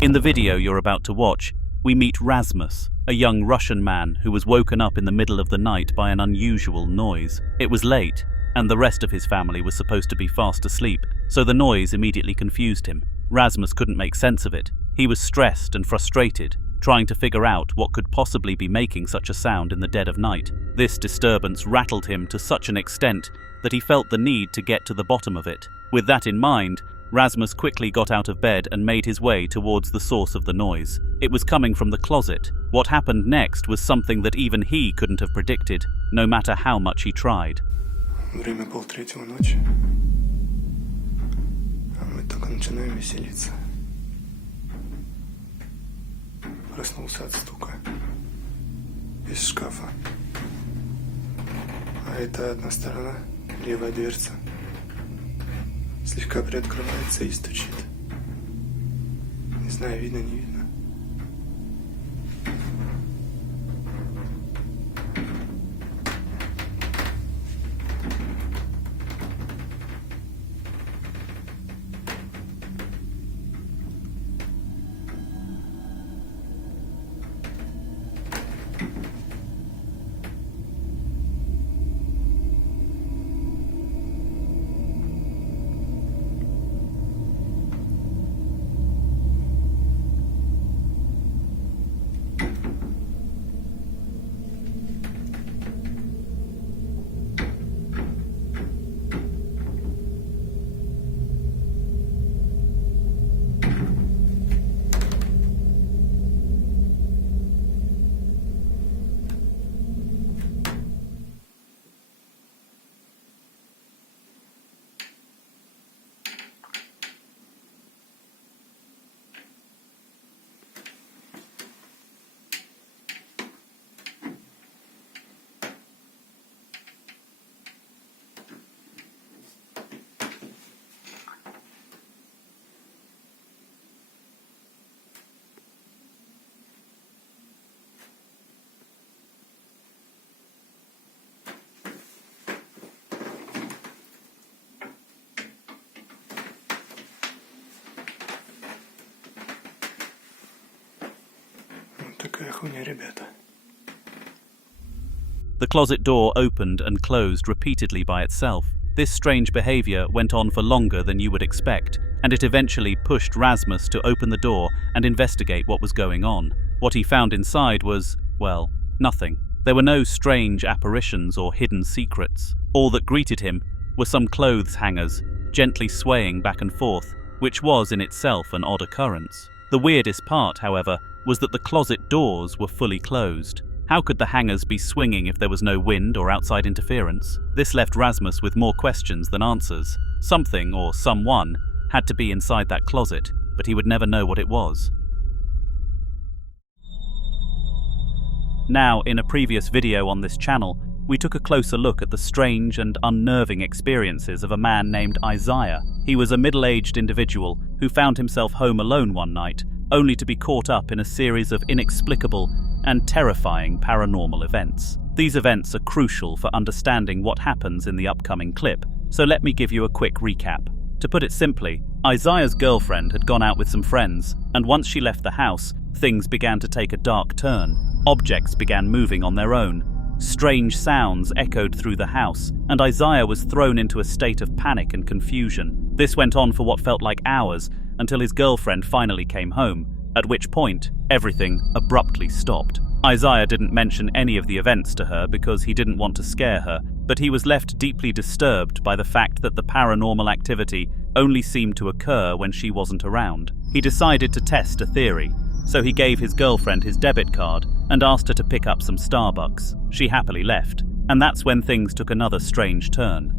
In the video you're about to watch, we meet Rasmus, a young Russian man who was woken up in the middle of the night by an unusual noise. It was late, and the rest of his family was supposed to be fast asleep, so the noise immediately confused him. Rasmus couldn't make sense of it. He was stressed and frustrated, trying to figure out what could possibly be making such a sound in the dead of night. This disturbance rattled him to such an extent that he felt the need to get to the bottom of it. With that in mind, Rasmus quickly got out of bed and made his way towards the source of the noise. It was coming from the closet. What happened next was something that even he couldn't have predicted, no matter how much he tried. Время 2:30 ночи, а мы только начинаем веселиться. Проснулся от стука из шкафа. А это одна сторона, левая дверца, слегка приоткрывается и стучит. Не знаю, видно, не видно. Такая хуйня, ребята. The closet door opened and closed repeatedly by itself. This strange behavior went on for longer than you would expect, and it eventually pushed Rasmus to open the door and investigate what was going on. What he found inside was, well, nothing. There were no strange apparitions or hidden secrets. All that greeted him were some clothes hangers, gently swaying back and forth, which was in itself an odd occurrence. The weirdest part, however, was that the closet doors were fully closed. How could the hangers be swinging if there was no wind or outside interference? This left Rasmus with more questions than answers. Something, or someone, had to be inside that closet, but he would never know what it was. Now, in a previous video on this channel, we took a closer look at the strange and unnerving experiences of a man named Isaiah. He was a middle-aged individual who found himself home alone one night, only to be caught up in a series of inexplicable and terrifying paranormal events. These events are crucial for understanding what happens in the upcoming clip, so let me give you a quick recap. To put it simply, Isaiah's girlfriend had gone out with some friends, and once she left the house, things began to take a dark turn. Objects began moving on their own. Strange sounds echoed through the house, and Isaiah was thrown into a state of panic and confusion. This went on for what felt like hours, until his girlfriend finally came home, at which point everything abruptly stopped. Isaiah didn't mention any of the events to her because he didn't want to scare her, but he was left deeply disturbed by the fact that the paranormal activity only seemed to occur when she wasn't around. He decided to test a theory, so he gave his girlfriend his debit card and asked her to pick up some Starbucks. She happily left, and that's when things took another strange turn.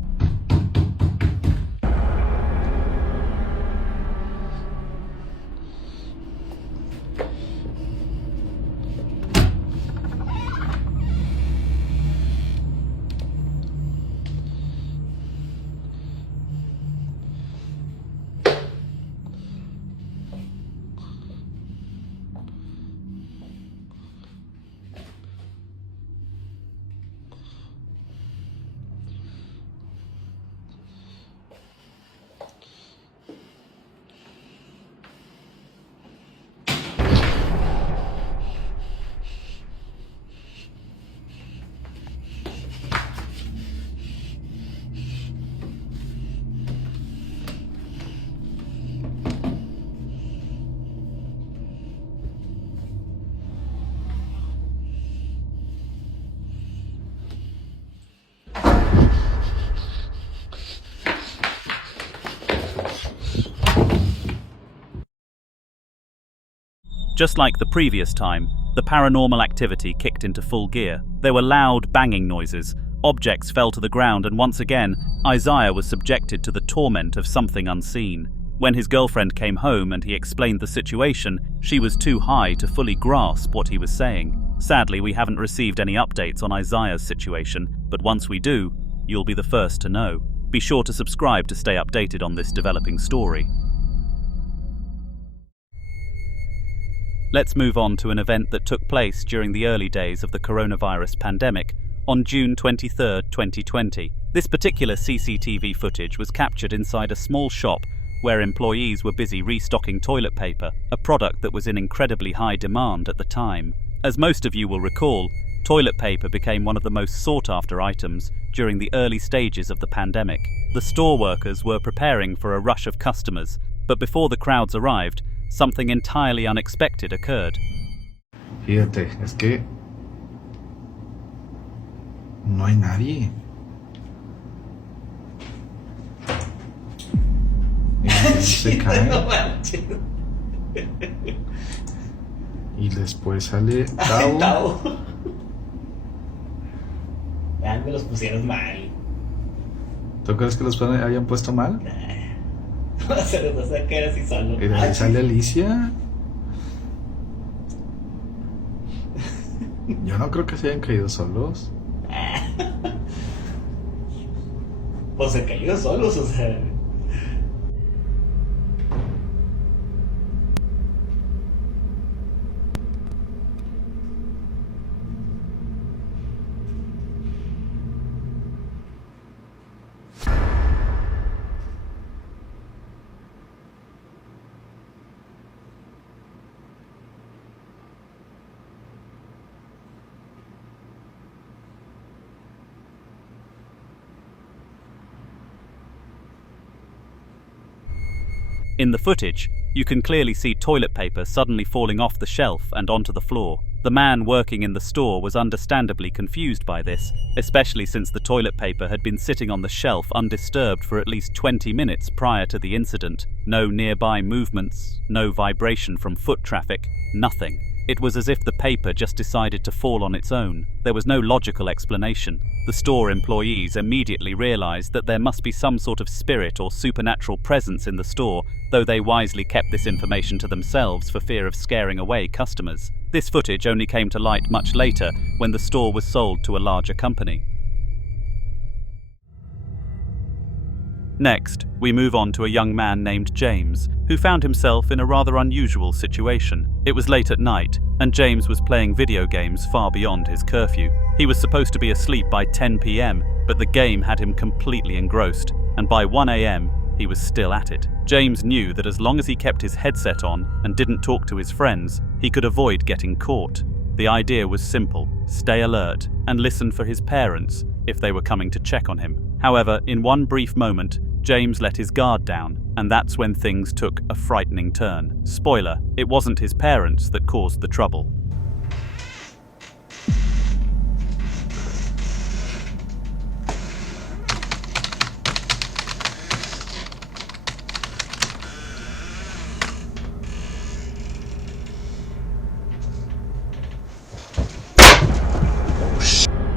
Just like the previous time, the paranormal activity kicked into full gear. There were loud banging noises, objects fell to the ground, and once again, Isaiah was subjected to the torment of something unseen. When his girlfriend came home and he explained the situation, she was too high to fully grasp what he was saying. Sadly, we haven't received any updates on Isaiah's situation, but once we do, you'll be the first to know. Be sure to subscribe to stay updated on this developing story. Let's move on to an event that took place during the early days of the coronavirus pandemic on June 23, 2020. This particular CCTV footage was captured inside a small shop where employees were busy restocking toilet paper, a product that was in incredibly high demand at the time. As most of you will recall, toilet paper became one of the most sought-after items during the early stages of the pandemic. The store workers were preparing for a rush of customers, but before the crowds arrived, something entirely unexpected occurred. Fíjate, es que no hay nadie. Se cae y después sale Tao. Ya me los pusieron mal. ¿Tú crees que los hayan puesto mal? Se los va a sacar así solo. Y de ahí sale Alicia. Yo no creo que se hayan caído solos. Pues se cayó solos, o sea. In the footage, you can clearly see toilet paper suddenly falling off the shelf and onto the floor. The man working in the store was understandably confused by this, especially since the toilet paper had been sitting on the shelf undisturbed for at least 20 minutes prior to the incident. No nearby movements, no vibration from foot traffic, nothing. It was as if the paper just decided to fall on its own. There was no logical explanation. The store employees immediately realized that there must be some sort of spirit or supernatural presence in the store, though they wisely kept this information to themselves for fear of scaring away customers. This footage only came to light much later when the store was sold to a larger company. Next, we move on to a young man named James, who found himself in a rather unusual situation. It was late at night, and James was playing video games far beyond his curfew. He was supposed to be asleep by 10 p.m, but the game had him completely engrossed, and by 1 a.m, he was still at it. James knew that as long as he kept his headset on and didn't talk to his friends, he could avoid getting caught. The idea was simple: stay alert and listen for his parents if they were coming to check on him. However, in one brief moment, James let his guard down, and that's when things took a frightening turn. Spoiler, it wasn't his parents that caused the trouble.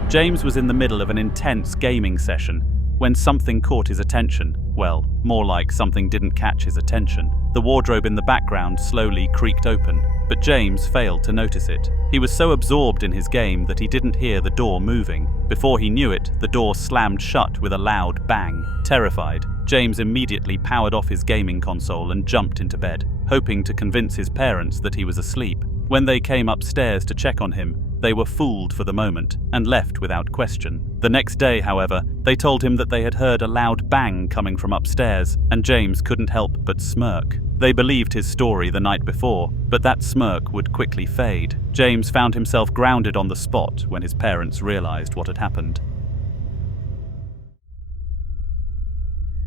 James was in the middle of an intense gaming session when something caught his attention. Well, more like something didn't catch his attention. The wardrobe in the background slowly creaked open, but James failed to notice it. He was so absorbed in his game that he didn't hear the door moving. Before he knew it, the door slammed shut with a loud bang. Terrified, James immediately powered off his gaming console and jumped into bed, hoping to convince his parents that he was asleep. When they came upstairs to check on him, they were fooled for the moment and left without question. The next day, however, they told him that they had heard a loud bang coming from upstairs, and James couldn't help but smirk. They believed his story the night before, but that smirk would quickly fade. James found himself grounded on the spot when his parents realized what had happened.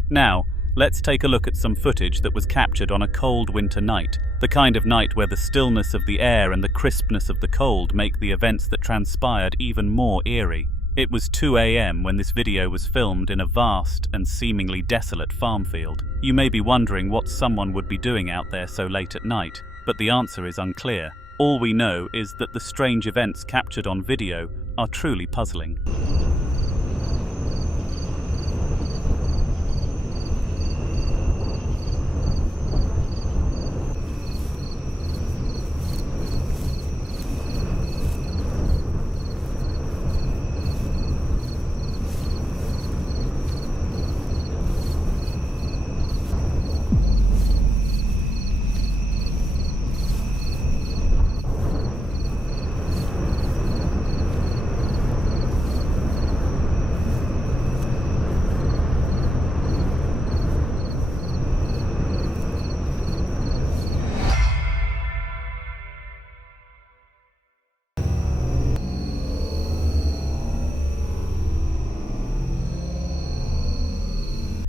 Now, let's take a look at some footage that was captured on a cold winter night, the kind of night where the stillness of the air and the crispness of the cold make the events that transpired even more eerie. It was 2 a.m. when this video was filmed in a vast and seemingly desolate farm field. You may be wondering what someone would be doing out there so late at night. but the answer is unclear. All we know is that the strange events captured on video are truly puzzling.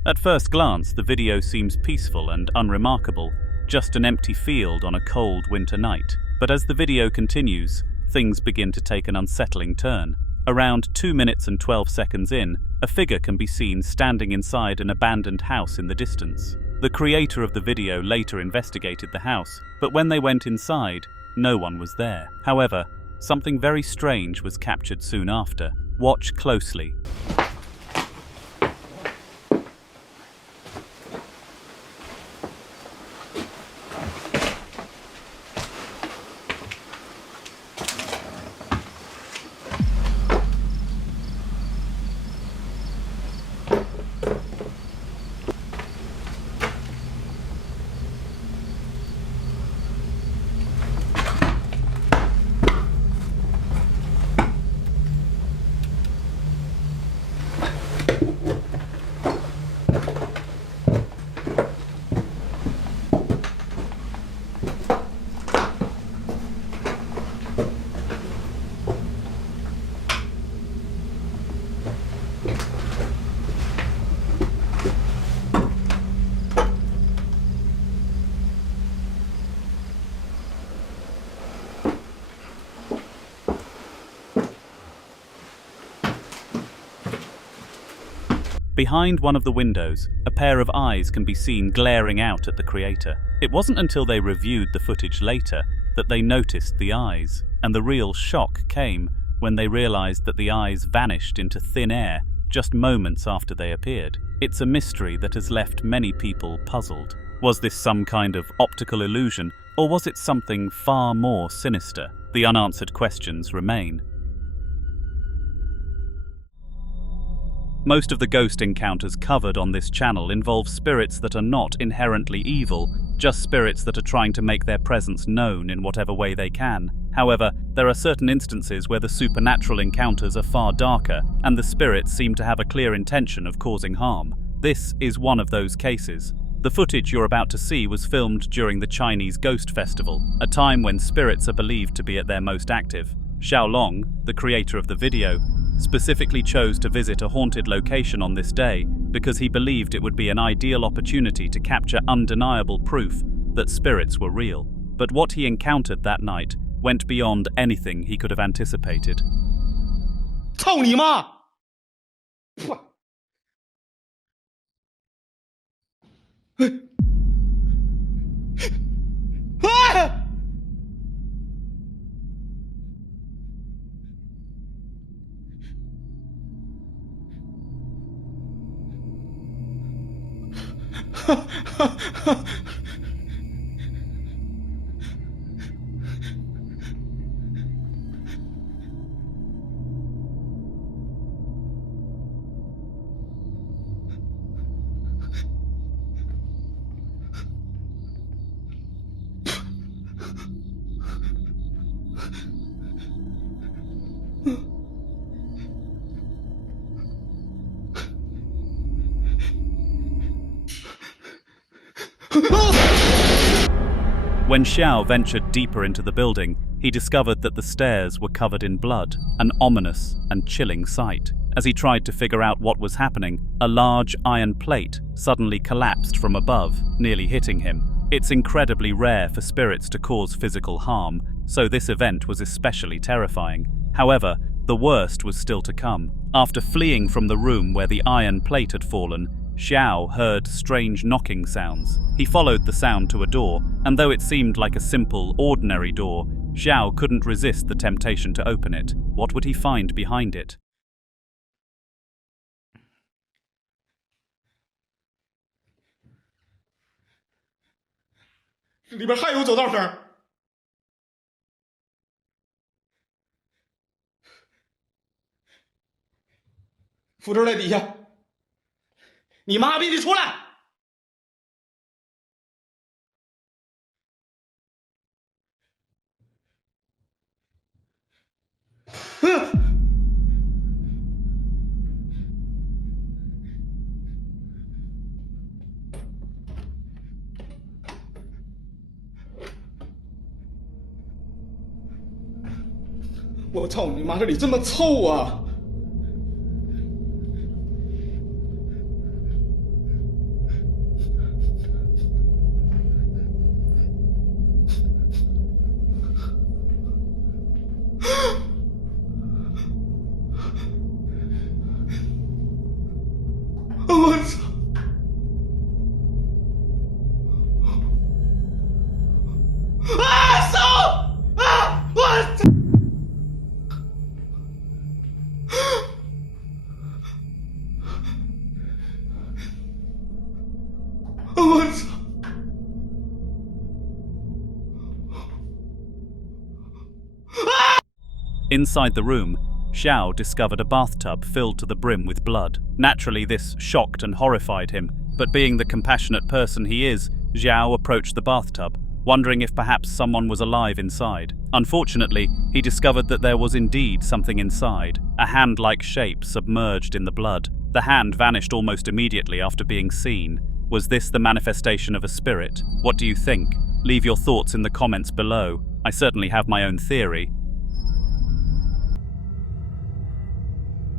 At first glance, the video seems peaceful and unremarkable, just an empty field on a cold winter night. But as the video continues, things begin to take an unsettling turn. Around 2 minutes and 12 seconds in, a figure can be seen standing inside an abandoned house in the distance. The creator of the video later investigated the house, but when they went inside, no one was there. However, something very strange was captured soon after. Watch closely. Behind one of the windows, a pair of eyes can be seen glaring out at the creator. It wasn't until they reviewed the footage later that they noticed the eyes, and the real shock came when they realized that the eyes vanished into thin air just moments after they appeared. It's a mystery that has left many people puzzled. Was this some kind of optical illusion, or was it something far more sinister? The unanswered questions remain. Most of the ghost encounters covered on this channel involve spirits that are not inherently evil, just spirits that are trying to make their presence known in whatever way they can. However, there are certain instances where the supernatural encounters are far darker, and the spirits seem to have a clear intention of causing harm. This is one of those cases. The footage you're about to see was filmed during the Chinese Ghost Festival, a time when spirits are believed to be at their most active. Xiaolong, the creator of the video, specifically chose to visit a haunted location on this day because he believed it would be an ideal opportunity to capture undeniable proof that spirits were real. But what he encountered that night went beyond anything he could have anticipated. 操你妈！ When Xiao ventured deeper into the building, he discovered that the stairs were covered in blood, an ominous and chilling sight. As he tried to figure out what was happening, a large iron plate suddenly collapsed from above, nearly hitting him. It's incredibly rare for spirits to cause physical harm, so this event was especially terrifying. However, the worst was still to come. After fleeing from the room where the iron plate had fallen, Xiao heard strange knocking sounds. He followed the sound to a door, and though it seemed like a simple, ordinary door, Xiao couldn't resist the temptation to open it. What would he find behind it? 里边还有走道声。符咒在底下，你妈逼的出来！我操你妈！这里这么臭啊！我操！啊！手！啊！我操！ 我操！ Inside the room, Xiao discovered a bathtub filled to the brim with blood. Naturally, this shocked and horrified him, but being the compassionate person he is, Xiao approached the bathtub, wondering if perhaps someone was alive inside. Unfortunately, he discovered that there was indeed something inside, a hand-like shape submerged in the blood. The hand vanished almost immediately after being seen. Was this the manifestation of a spirit? What do you think? Leave your thoughts in the comments below. I certainly have my own theory.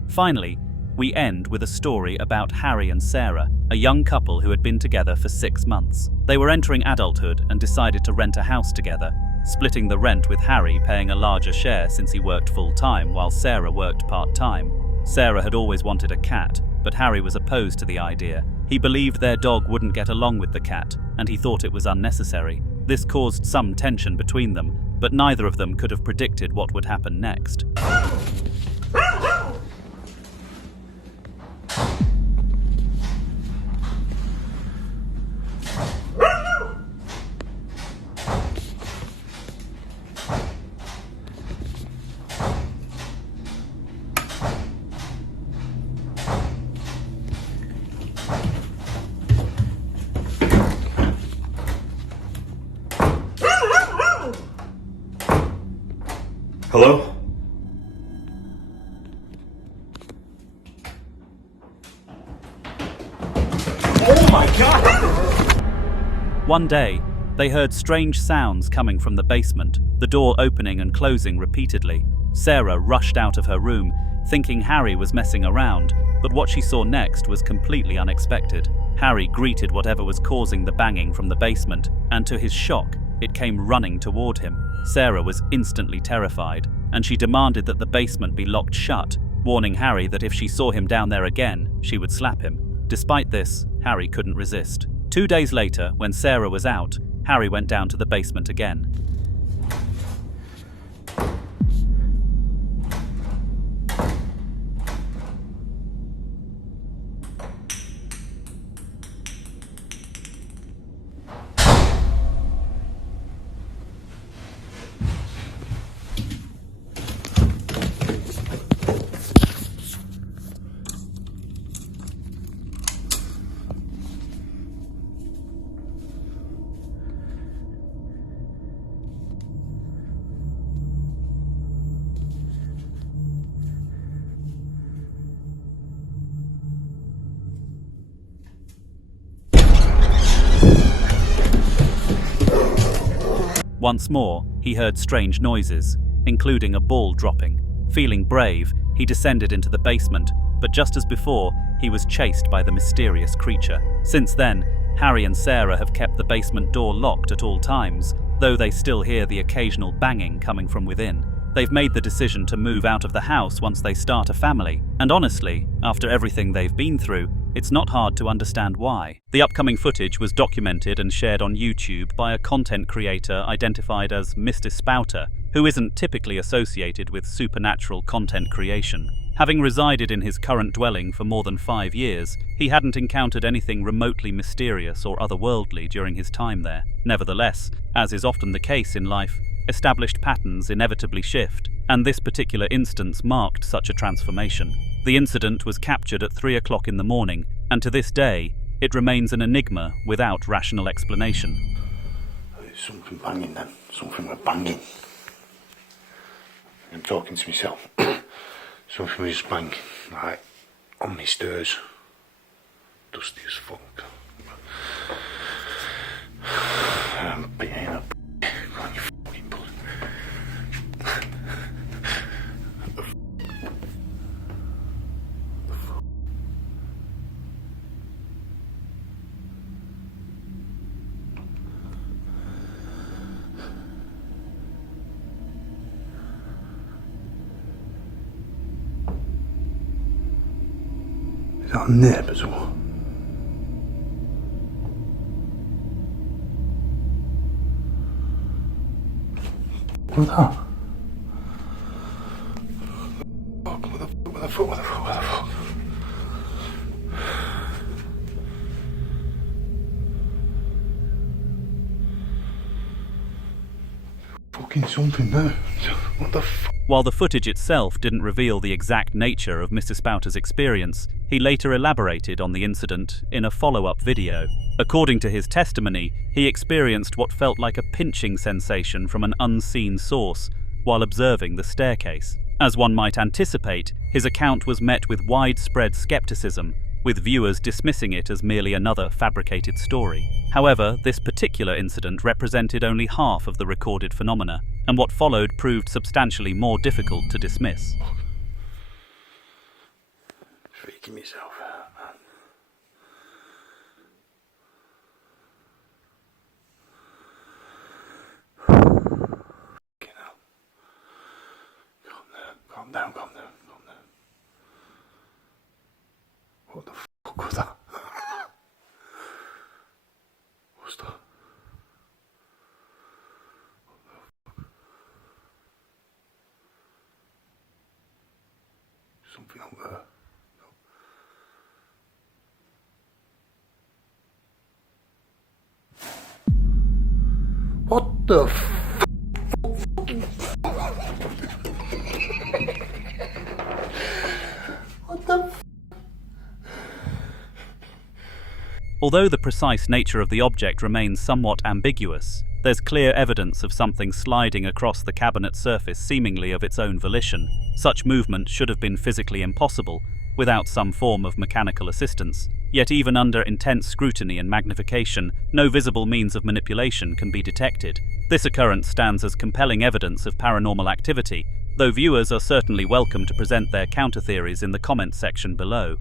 Finally, we end with a story about Harry and Sarah, a young couple who had been together for 6 months. They were entering adulthood and decided to rent a house together, splitting the rent with Harry paying a larger share since he worked full-time while Sarah worked part-time. Sarah had always wanted a cat, but Harry was opposed to the idea. He believed their dog wouldn't get along with the cat, and he thought it was unnecessary. This caused some tension between them, but neither of them could have predicted what would happen next. Hello? Oh my god! One day, they heard strange sounds coming from the basement, the door opening and closing repeatedly. Sarah rushed out of her room, thinking Harry was messing around, but what she saw next was completely unexpected. Harry greeted whatever was causing the banging from the basement, and to his shock, it came running toward him. Sarah was instantly terrified, and she demanded that the basement be locked shut, warning Harry that if she saw him down there again, she would slap him. Despite this, Harry couldn't resist. 2 days later, when Sarah was out, Harry went down to the basement again. Once more, he heard strange noises, including a ball dropping. Feeling brave, he descended into the basement, but just as before, he was chased by the mysterious creature. Since then, Harry and Sarah have kept the basement door locked at all times, though they still hear the occasional banging coming from within. They've made the decision to move out of the house once they start a family, and honestly, after everything they've been through, It's not hard to understand why. The upcoming footage was documented and shared on YouTube by a content creator identified as Mr. Spouter, who isn't typically associated with supernatural content creation. Having resided in his current dwelling for more than 5 years, he hadn't encountered anything remotely mysterious or otherworldly during his time there. Nevertheless, as is often the case in life, established patterns inevitably shift, and this particular instance marked such a transformation. The incident was captured at 3 o'clock in the morning, and to this day, it remains an enigma without rational explanation. There's something banging then. Something was banging. I'm talking to myself. Something was just banging, like, on my stairs. Dusty as fuck. I'm beating up. Go on, you fucking bullet. Is that a nip as well? What's that? What the fuck? Fucking something there. What the fuck? While the footage itself didn't reveal the exact nature of Mr. Spouter's experience, he later elaborated on the incident in a follow-up video. According to his testimony, he experienced what felt like a pinching sensation from an unseen source while observing the staircase. As one might anticipate, his account was met with widespread skepticism, with viewers dismissing it as merely another fabricated story. However, this particular incident represented only half of the recorded phenomena, and what followed proved substantially more difficult to dismiss. Freaking myself out, man. Fucking hell. Calm down. What the fuck was that? What's that? Something up there. What the f***? What the f***? Although the precise nature of the object remains somewhat ambiguous, there's clear evidence of something sliding across the cabinet's surface seemingly of its own volition. Such movement should have been physically impossible without some form of mechanical assistance. Yet even under intense scrutiny and magnification, no visible means of manipulation can be detected. This occurrence stands as compelling evidence of paranormal activity, though viewers are certainly welcome to present their counter-theories in the comments section below.